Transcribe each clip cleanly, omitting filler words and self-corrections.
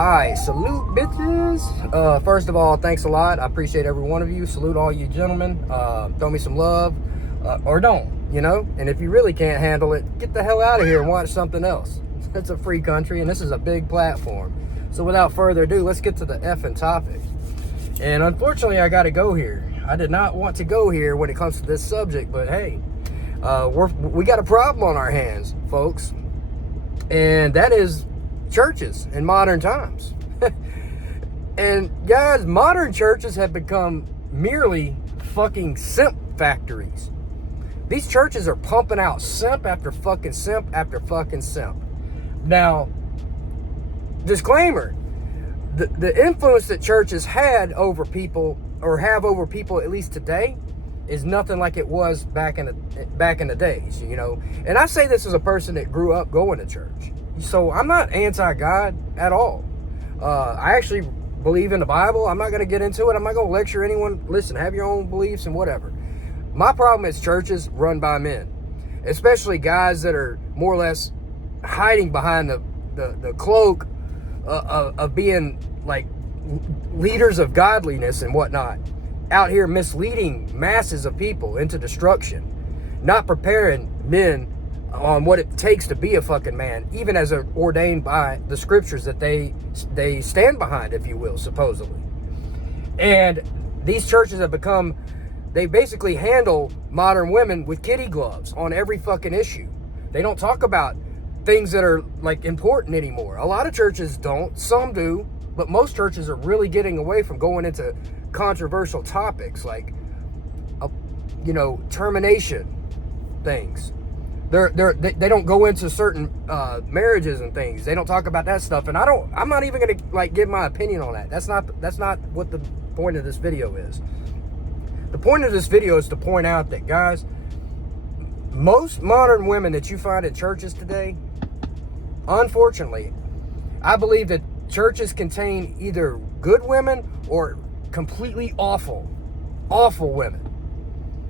Alright, salute bitches. First of all, thanks a lot. I appreciate every one of you. Salute all you gentlemen. Throw me some love. Or don't, you know? And if you really can't handle it, get the hell out of here and watch something else. It's a free country and this is a big platform. So without further ado, let's get to the effing topic. And unfortunately, I gotta go here. I did not want to go here when it comes to this subject, but hey, we got a problem on our hands, folks. And that is churches in modern times. And guys, modern churches have become merely fucking simp factories. These churches are pumping out simp after fucking simp after fucking simp. Now, disclaimer, the influence that churches had over people, or have over people at least today, is nothing like it was back in the days, you know. And I say this as a person that grew up going to church. So I'm not anti-God at all. I actually believe in the Bible. I'm not going to get into it. I'm not going to lecture anyone. Listen, have your own beliefs and whatever. My problem is churches run by men, especially guys that are more or less hiding behind the cloak of being like leaders of godliness and whatnot, out here misleading masses of people into destruction, not preparing men on what it takes to be a fucking man, even as ordained by the scriptures that they stand behind, if you will, supposedly. And these churches have become, they basically handle modern women with kitty gloves on every fucking issue. They don't talk about things that are like important anymore. A lot of churches don't, some do, but most churches are really getting away from going into controversial topics like, you know, termination things. They don't go into certain marriages and things. They don't talk about that stuff, and I'm not even gonna like give my opinion on that. That's not what the point of this video is. The point of this video is to point out that, guys, most modern women that you find in churches today, unfortunately, I believe that churches contain either good women or completely awful women.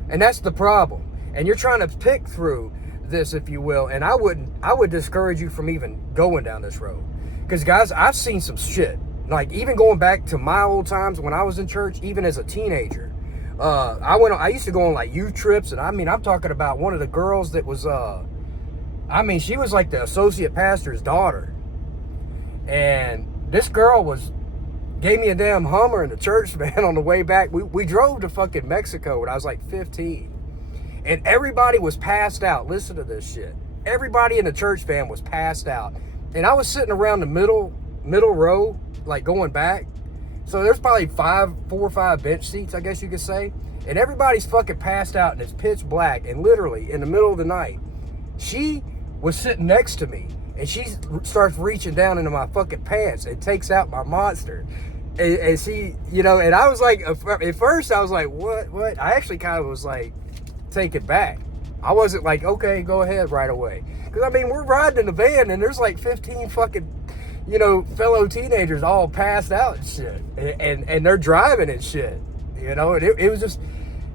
And that's the problem. And you're trying to pick through this, if you will, and I would discourage you from even going down this road. Because, guys, I've seen some shit. Like, even going back to my old times when I was in church, even as a teenager. I used to go on like youth trips, and I mean, I'm talking about one of the girls that was, she was like the associate pastor's daughter. And this girl gave me a damn Hummer in the church, man, on the way back. We drove to fucking Mexico when I was like 15. And everybody was passed out. Listen to this shit. Everybody in the church van was passed out. And I was sitting around the middle row, like going back. So there's probably 4 or 5 bench seats, I guess you could say. And everybody's fucking passed out and it's pitch black. And literally in the middle of the night, she was sitting next to me. And she starts reaching down into my fucking pants and takes out my monster. And she, you know, and I was like, at first I was like, what? I actually kind of was like, take it back. I wasn't like, okay, go ahead right away. Because, I mean, we're riding in the van and there's like 15 fucking, you know, fellow teenagers all passed out and shit. And they're driving and shit. You know, and it was just,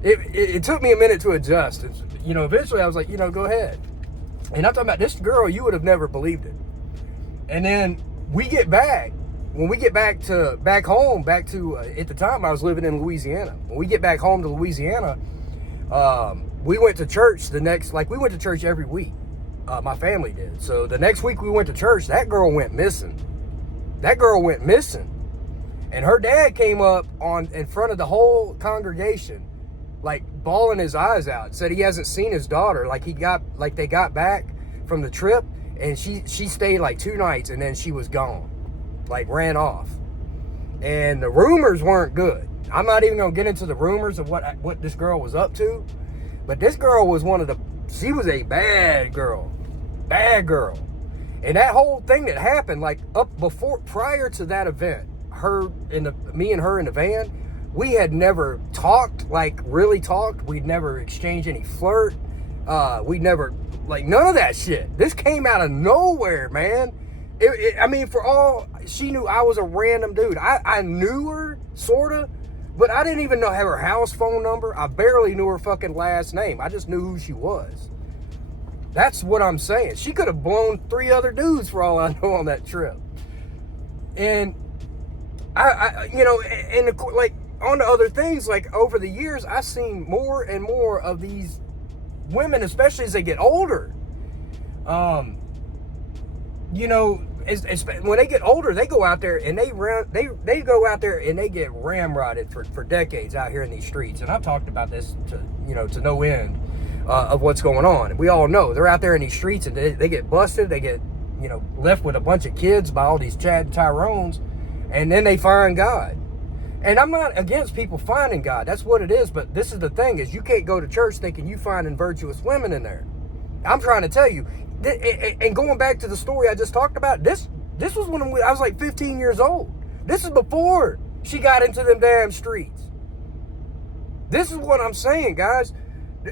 it took me a minute to adjust. And, you know, eventually I was like, you know, go ahead. And I'm talking about this girl, you would have never believed it. And then when we get back home, at the time I was living in Louisiana. When we get back home to Louisiana, we went to church we went to church every week. My family did. So the next week we went to church, that girl went missing. And her dad came up in front of the whole congregation, like bawling his eyes out, said he hasn't seen his daughter. They got back from the trip and she stayed like 2 nights and then she was gone, like ran off. And the rumors weren't good. I'm not even gonna get into the rumors of what this girl was up to, but this girl was she was a bad girl. And that whole thing that happened, like prior to that event, me and her in the van, we had never talked, like really talked. We'd never exchanged any flirt. We'd never, like, none of that shit. This came out of nowhere, man. For all she knew, I was a random dude. I knew her, sorta, but I didn't even have her house phone number. I barely knew her fucking last name. I just knew who she was. That's what I'm saying. She could have blown 3 other dudes for all I know on that trip. And and like on to other things, like over the years, I've seen more and more of these women, especially as they get older. When they get older, they go out there and they go out there and they get ramrodded for decades out here in these streets. And I've talked about this to no end of what's going on. We all know they're out there in these streets and they get busted. They get left with a bunch of kids by all these Chad and Tyrones, and then they find God. And I'm not against people finding God. That's what it is. But this is the thing, is you can't go to church thinking you finding virtuous women in there. I'm trying to tell you. And going back to the story I just talked about, this was when I was like 15 years old. This is before she got into them damn streets. This is what I'm saying, guys.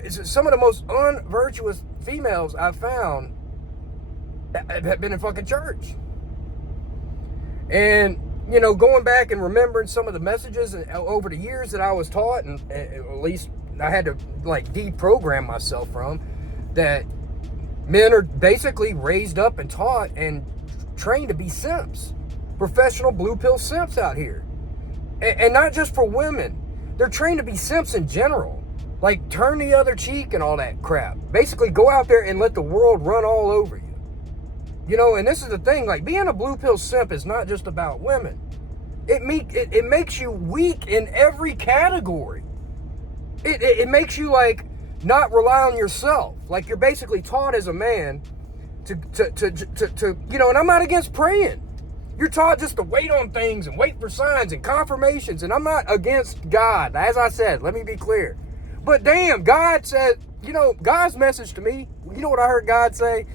Some of the most unvirtuous females I've found have been in fucking church. And going back and remembering some of the messages over the years that I was taught, and at least I had to like deprogram myself from, that men are basically raised up and taught and trained to be simps. Professional blue pill simps out here. And not just for women. They're trained to be simps in general. Like turn the other cheek and all that crap. Basically go out there and let the world run all over you. And this is the thing, like being a blue pill simp is not just about women. It makes you weak in every category. It makes you like not rely on yourself. Like you're basically taught as a man to and I'm not against praying. You're taught just to wait on things and wait for signs and confirmations. And I'm not against God. As I said, let me be clear. But damn, God said, God's message to me, you know what I heard God say?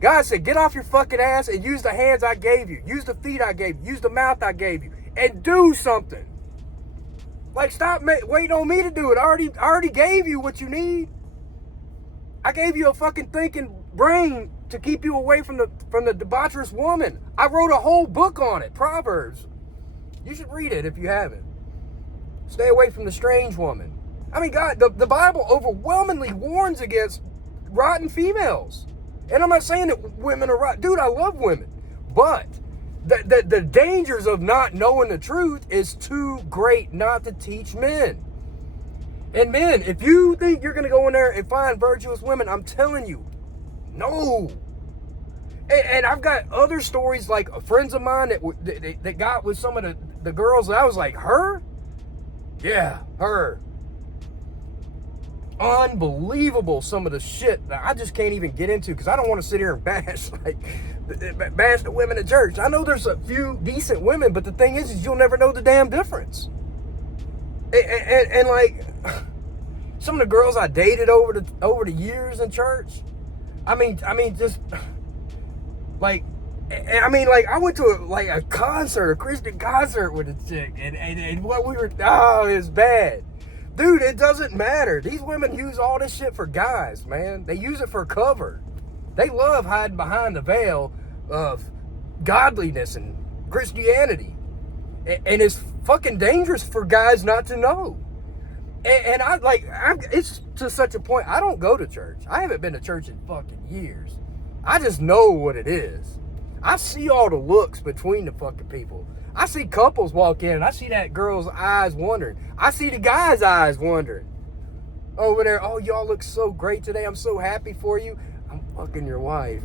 God said, get off your fucking ass and use the hands I gave you. Use the feet I gave you. Use the mouth I gave you. And do something. Like, stop waiting on me to do it. I already gave you what you need. I gave you a fucking thinking brain to keep you away from the debaucherous woman. I wrote a whole book on it, Proverbs. You should read it if you haven't. Stay away from the strange woman. I mean, God, the Bible overwhelmingly warns against rotten females. And I'm not saying that women are rotten. Dude, I love women. But the dangers of not knowing the truth is too great not to teach men. And men, if you think you're going to go in there and find virtuous women, I'm telling you, no. And I've got other stories, like friends of mine that got with some of the girls that I was like, her? Yeah, her. Unbelievable, some of the shit that I just can't even get into because I don't want to sit here and bash the women at church. I know there's a few decent women, but the thing is you'll never know the damn difference. And like some of the girls I dated over the years in church, I mean just like I went to a concert, a Christian concert with a chick, and what we were, it was bad. Dude, it doesn't matter. These women use all this shit for guys, man. They use it for cover. They love hiding behind the veil of godliness and Christianity. And it's fucking dangerous for guys not to know. And it's to such a point, I don't go to church. I haven't been to church in fucking years. I just know what it is. I see all the looks between the fucking people. I see couples walk in and I see that girl's eyes wondering. I see the guy's eyes wondering. Over there, oh, y'all look so great today. I'm so happy for you. I'm fucking your wife,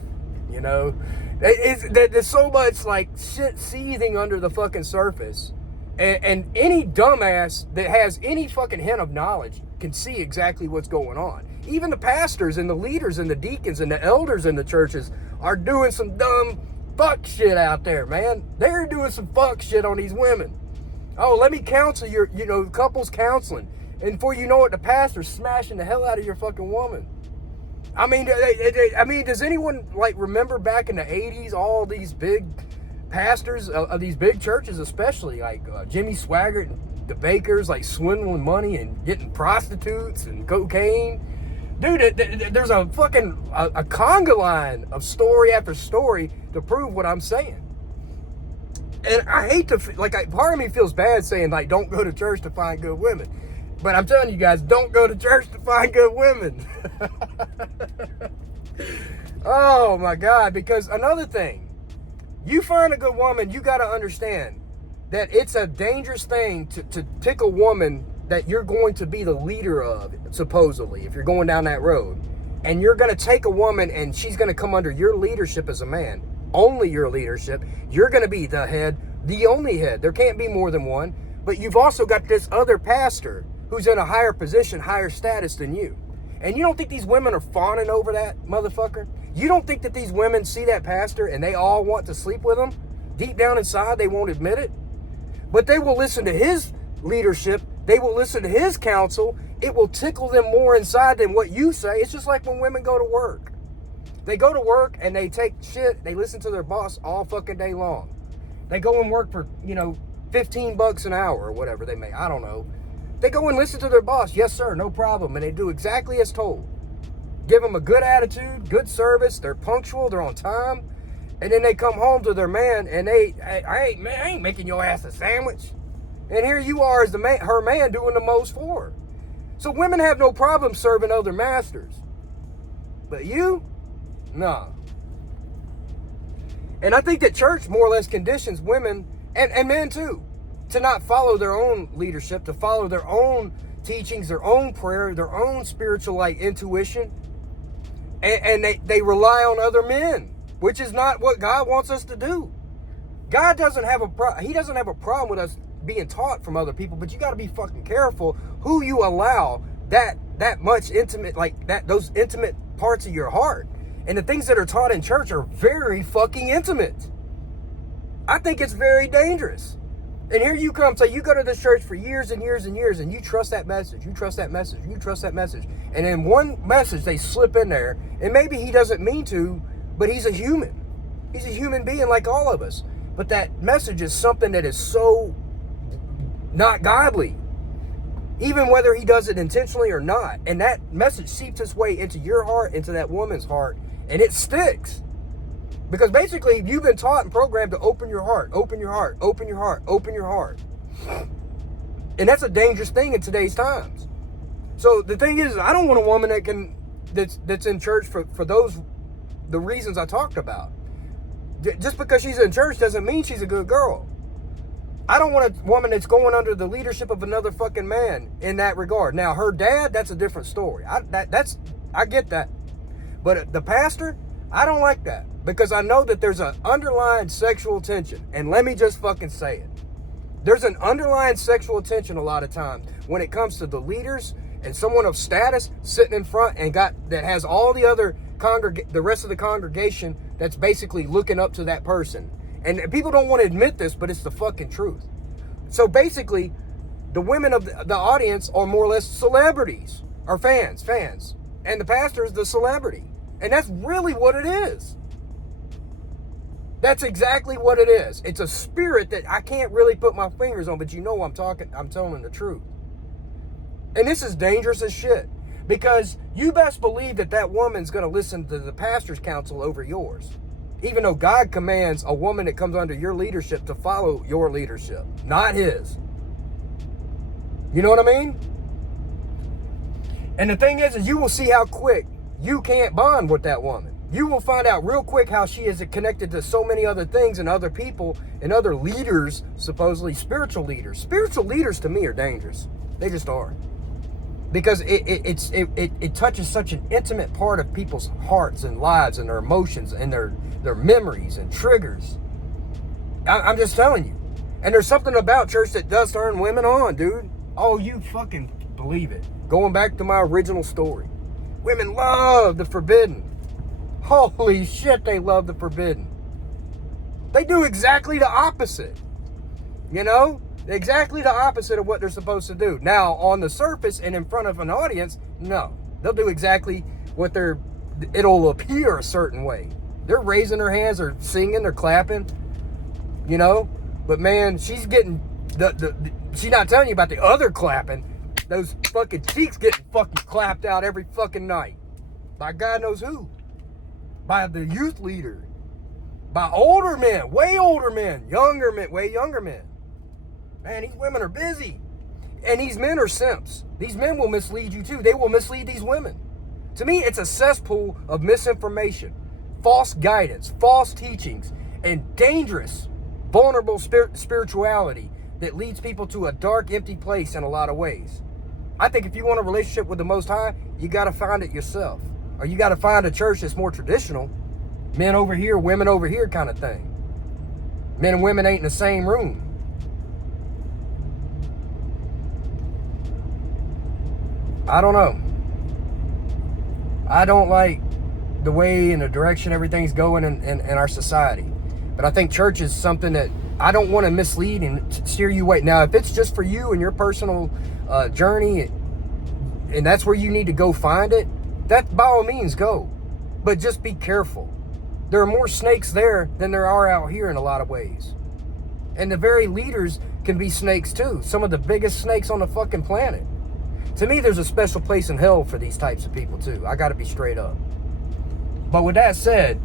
There's so much like shit seething under the fucking surface. And any dumbass that has any fucking hint of knowledge can see exactly what's going on. Even the pastors and the leaders and the deacons and the elders in the churches are doing some dumb fuck shit out there, man. They're doing some fuck shit on these women. Oh, let me counsel your, couples counseling. And before you know it, the pastor's smashing the hell out of your fucking woman. I mean, does anyone remember back in the 80s, all these big pastors of these big churches, especially like Jimmy Swaggart and the Bakers, swindling money and getting prostitutes and cocaine? Dude, there's a fucking a conga line of story after story to prove what I'm saying. And I hate to, part of me feels bad saying, don't go to church to find good women. But I'm telling you guys, don't go to church to find good women. Oh my God, because another thing, You find a good woman, you got to understand that it's a dangerous thing to pick a woman that you're going to be the leader of, supposedly, if you're going down that road. And you're going to take a woman and she's going to come under your leadership as a man. Only your leadership. You're going to be the head, the only head. There can't be more than one. But you've also got this other pastor who's in a higher position, higher status than you. And you don't think these women are fawning over that motherfucker? You don't think that these women see that pastor and they all want to sleep with him? Deep down inside, they won't admit it. But they will listen to his leadership. They will listen to his counsel. It will tickle them more inside than what you say. It's just like when women go to work. They go to work and they take shit. They listen to their boss all fucking day long. They go and work for, $15 an hour or whatever they make. I don't know. They go and listen to their boss. Yes, sir, no problem. And they do exactly as told. Give them a good attitude, good service. They're punctual. They're on time. And then they come home to their man and I ain't making your ass a sandwich. And here you are as her man doing the most for her. So women have no problem serving other masters. But you? Nah. And I think that church more or less conditions women, and men too, to not follow their own leadership, to follow their own teachings, their own prayer, their own spiritual intuition. And they rely on other men, which is not what God wants us to do. God doesn't have He doesn't have a problem with us being taught from other people, but you got to be fucking careful who you allow that much intimate, those intimate parts of your heart. And the things that are taught in church are very fucking intimate. I think it's very dangerous. And here you come, so you go to this church for years and years and years, and you trust that message, you trust that message, you trust that message. And in one message, they slip in there, and maybe he doesn't mean to, but he's a human. He's a human being like all of us. But that message is something that is so not godly, even whether he does it intentionally or not. And that message seeps its way into your heart, into that woman's heart, and it sticks. Because basically, you've been taught and programmed to open your heart, open your heart, open your heart, open your heart. And that's a dangerous thing in today's times. So the thing is, I don't want a woman that's in church for the reasons I talked about. Just because she's in church doesn't mean she's a good girl. I don't want a woman that's going under the leadership of another fucking man in that regard. Now, her dad, that's a different story. I get that. But the pastor, I don't like that. Because I know that there's an underlying sexual tension. And let me just fucking say it. There's an underlying sexual tension a lot of times when it comes to the leaders and someone of status sitting in front and that has all the other the rest of the congregation that's basically looking up to that person. And people don't want to admit this, but it's the fucking truth. So basically, the women of the audience are more or less celebrities, or fans. And the pastor is the celebrity. And that's really what it is. That's exactly what it is. It's a spirit that I can't really put my fingers on, but I'm telling the truth. And this is dangerous as shit. Because you best believe that woman's going to listen to the pastor's counsel over yours. Even though God commands a woman that comes under your leadership to follow your leadership, not his. You know what I mean? And the thing is you will see how quick you can't bond with that woman. You will find out real quick how she is connected to so many other things and other people and other leaders, supposedly spiritual leaders. Spiritual leaders to me are dangerous. They just are. Because it touches such an intimate part of people's hearts and lives and their emotions and their memories and triggers. I'm just telling you. And there's something about church that does turn women on, dude. Oh, you fucking believe it. Going back to my original story. Women love the forbidden. Holy shit, they love the forbidden. They do exactly the opposite. You know? Exactly the opposite of what they're supposed to do. Now, on the surface and in front of an audience, no. They'll do exactly what it'll appear a certain way. They're raising their hands, they're singing, they're clapping, you know? But man, she's getting, she's not telling you about the other clapping. Those fucking cheeks getting fucking clapped out every fucking night. By God knows who. By the youth leader. By older men, way older men, younger men, way younger men. Man, these women are busy. And these men are simps. These men will mislead you too. They will mislead these women. To me, it's a cesspool of misinformation, false guidance, false teachings. and dangerous, vulnerable spirituality that leads people to a dark, empty place in a lot of ways. I think if you want a relationship with the Most High, you got to find it yourself. Or you got to find a church that's more traditional. Men over here, women over here kind of thing. Men and women ain't in the same room. I don't know. I don't like the way and the direction everything's going in our society. But I think church is something that I don't want to mislead and steer you away. Now, if it's just for you and your personal journey, and that's where you need to go find it, that by all means go. But just be careful. There are more snakes there than there are out here in a lot of ways. And the very leaders can be snakes too. Some of the biggest snakes on the fucking planet. To me, there's a special place in hell for these types of people too. I got to be straight up. But with that said,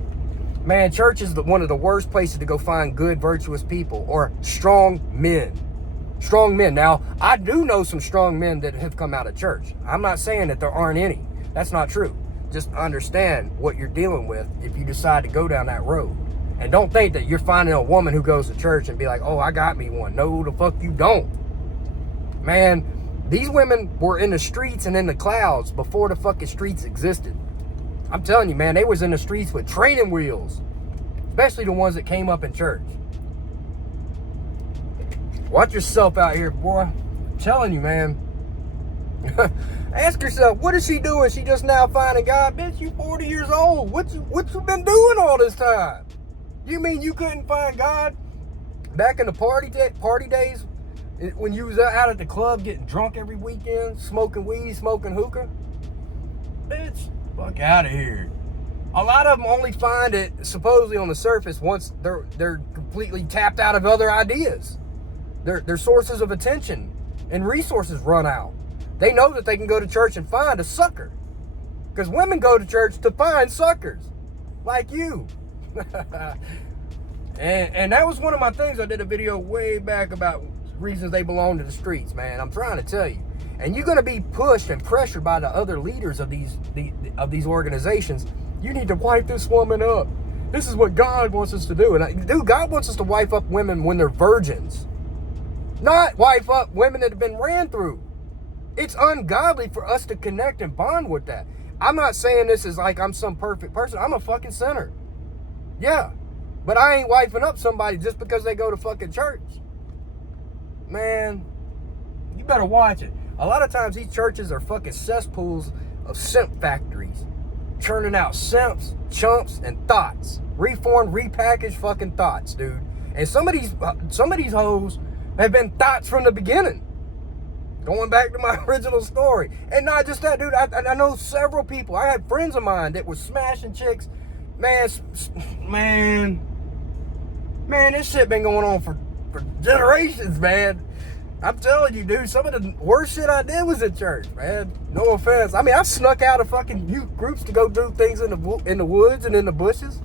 man, church is one of the worst places to go find good, virtuous people or strong men. Strong men. Now, I do know some strong men that have come out of church. I'm not saying that there aren't any. That's not true. Just understand what you're dealing with if you decide to go down that road. And don't think that you're finding a woman who goes to church and be like, oh, I got me one. No, the fuck you don't. Man, these women were in the streets and in the clouds before the fucking streets existed. I'm telling you, man, they was in the streets with training wheels. Especially the ones that came up in church. Watch yourself out here, boy. I'm telling you, man. Ask yourself, what is she doing? She just now finding God? Bitch, you 40 years old. What you been doing all this time? You mean you couldn't find God back in the party days when you was out at the club getting drunk every weekend, smoking weed, smoking hookah? Bitch, fuck out of here. A lot of them only find it supposedly on the surface once they're completely tapped out of other ideas. Their sources of attention and resources run out. They know that they can go to church and find a sucker. Because women go to church to find suckers. Like you. and that was one of my things. I did a video way back about reasons they belong to the streets, man. I'm trying to tell you. And you're going to be pushed and pressured by the other leaders of these organizations. You need to wipe this woman up. This is what God wants us to do. And dude, God wants us to wipe up women when they're virgins. Not wipe up women that have been ran through. It's ungodly for us to connect and bond with that. I'm not saying this is like I'm some perfect person. I'm a fucking sinner. Yeah. But I ain't wiping up somebody just because they go to fucking church. Man, you better watch it. A lot of times these churches are fucking cesspools of simp factories. Churning out simps, chumps, and thoughts. Reformed, repackaged fucking thoughts, dude. And some of these hoes have been thoughts from the beginning. Going back to my original story. And not just that, dude. I know several people. I had friends of mine that were smashing chicks. Man, this shit been going on for generations, man. I'm telling you, dude, some of the worst shit I did was at church, man. No offense. I mean, I snuck out of fucking youth groups to go do things in the woods and in the bushes.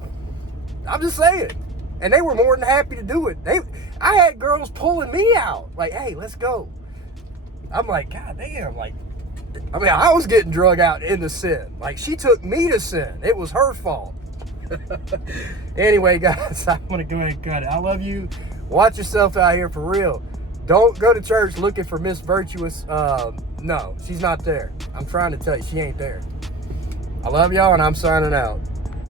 I'm just saying. And they were more than happy to do it. I had girls pulling me out. Like, hey, let's go. I'm like, God damn, like, I mean, I was getting drug out into sin. Like, she took me to sin. It was her fault. Anyway, guys, I'm going to go ahead and cut it. I love you. Watch yourself out here for real. Don't go to church looking for Miss Virtuous. No, she's not there. I'm trying to tell you, she ain't there. I love y'all, and I'm signing out.